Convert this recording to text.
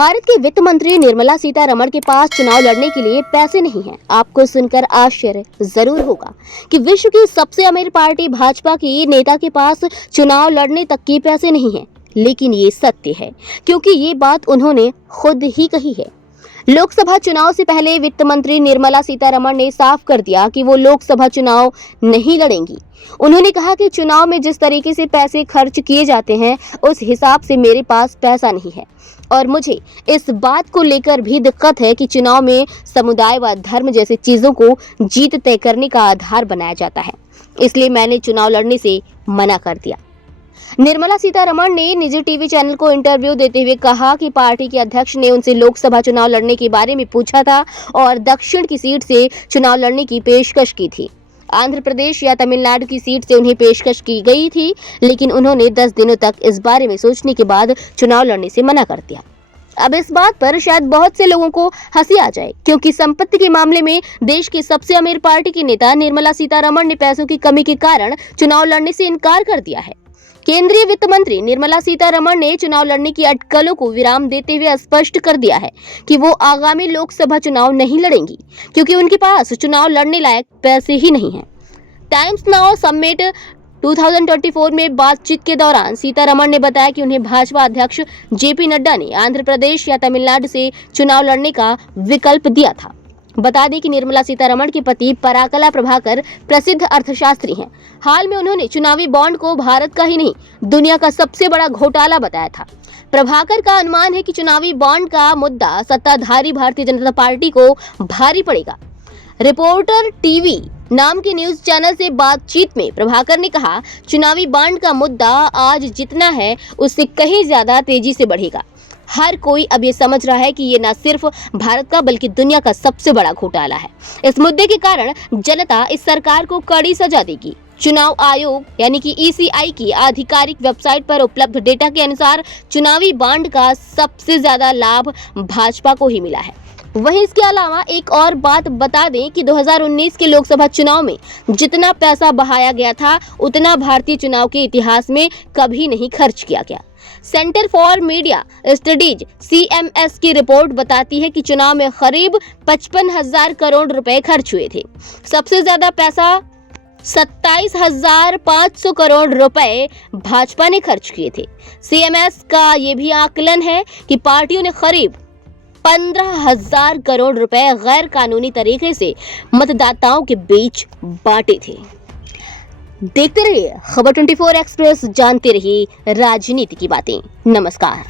भारत की वित्त मंत्री निर्मला सीतारमण के पास चुनाव लड़ने के लिए पैसे नहीं हैं। आपको सुनकर आश्चर्य जरूर होगा कि विश्व की सबसे अमीर पार्टी भाजपा की नेता के पास चुनाव लड़ने तक के पैसे नहीं हैं। लेकिन ये सत्य है, क्योंकि ये बात उन्होंने खुद ही कही है। लोकसभा चुनाव से पहले वित्त मंत्री निर्मला सीतारमण ने साफ कर दिया कि वो लोकसभा चुनाव नहीं लड़ेंगी। उन्होंने कहा कि चुनाव में जिस तरीके से पैसे खर्च किए जाते हैं, उस हिसाब से मेरे पास पैसा नहीं है और मुझे इस बात को लेकर भी दिक्कत है कि चुनाव में समुदाय व धर्म जैसी चीजों को जीत तय करने का आधार बनाया जाता है, इसलिए मैंने चुनाव लड़ने से मना कर दिया। निर्मला सीतारमण ने निजी टीवी चैनल को इंटरव्यू देते हुए कहा कि पार्टी के अध्यक्ष ने उनसे लोकसभा चुनाव लड़ने के बारे में पूछा था और दक्षिण की सीट से चुनाव लड़ने की पेशकश की थी। आंध्र प्रदेश या तमिलनाडु की सीट से उन्हें पेशकश की गई थी, लेकिन उन्होंने 10 दिनों तक इस बारे में सोचने के बाद चुनाव लड़ने से मना कर दिया। अब इस बात पर शायद बहुत से लोगों को हंसी आ जाए, क्योंकि संपत्ति के मामले में देश की सबसे अमीर पार्टी की नेता निर्मला सीतारमण ने पैसों की कमी के कारण चुनाव लड़ने से इनकार कर दिया है। केंद्रीय वित्त मंत्री निर्मला सीतारमण ने चुनाव लड़ने की अटकलों को विराम देते हुए स्पष्ट कर दिया है कि वो आगामी लोकसभा चुनाव नहीं लड़ेंगी, क्योंकि उनके पास चुनाव लड़ने लायक पैसे ही नहीं हैं। टाइम्स नाउ समिट 2024 में बातचीत के दौरान सीतारमण ने बताया कि उन्हें भाजपा अध्यक्ष जेपी नड्डा ने आंध्र प्रदेश या तमिलनाडु से चुनाव लड़ने का विकल्प दिया था। बता दें कि निर्मला सीतारमण के पति पराकला प्रभाकर प्रसिद्ध अर्थशास्त्री हैं। हाल में उन्होंने चुनावी बॉन्ड को भारत का ही नहीं, दुनिया का सबसे बड़ा घोटाला बताया था। प्रभाकर का अनुमान है कि चुनावी बॉन्ड का मुद्दा सत्ताधारी भारतीय जनता पार्टी को भारी पड़ेगा। रिपोर्टर टीवी नाम के न्यूज चैनल से बातचीत में प्रभाकर ने कहा, चुनावी बॉन्ड का मुद्दा आज जितना है उससे कहीं ज्यादा तेजी से बढ़ेगा। हर कोई अब ये समझ रहा है कि ये न सिर्फ भारत का बल्कि दुनिया का सबसे बड़ा घोटाला है। इस मुद्दे के कारण जनता इस सरकार को कड़ी सजा देगी। चुनाव आयोग यानी कि ईसीआई की आधिकारिक वेबसाइट पर उपलब्ध डेटा के अनुसार चुनावी बॉन्ड का सबसे ज्यादा लाभ भाजपा को ही मिला है। वहीं इसके अलावा एक और बात बता दें कि 2019 के लोकसभा चुनाव में जितना पैसा बहाया गया था, उतना भारतीय चुनाव के इतिहास में कभी नहीं खर्च किया गया। Centre for media studies CMS की रिपोर्ट बताती है कि चुनाव में करीब 55,000 करोड़ रुपए खर्च हुए थे। सबसे ज्यादा पैसा 27,500 करोड़ रुपए भाजपा ने खर्च किए थे। CMS का ये भी आकलन है कि पार्टियों ने करीब 15,000 करोड़ रुपए गैर कानूनी तरीके से मतदाताओं के बीच बांटे थे। देखते रहिए खबर 24 एक्सप्रेस, जानते रहिए राजनीति की बातें। नमस्कार।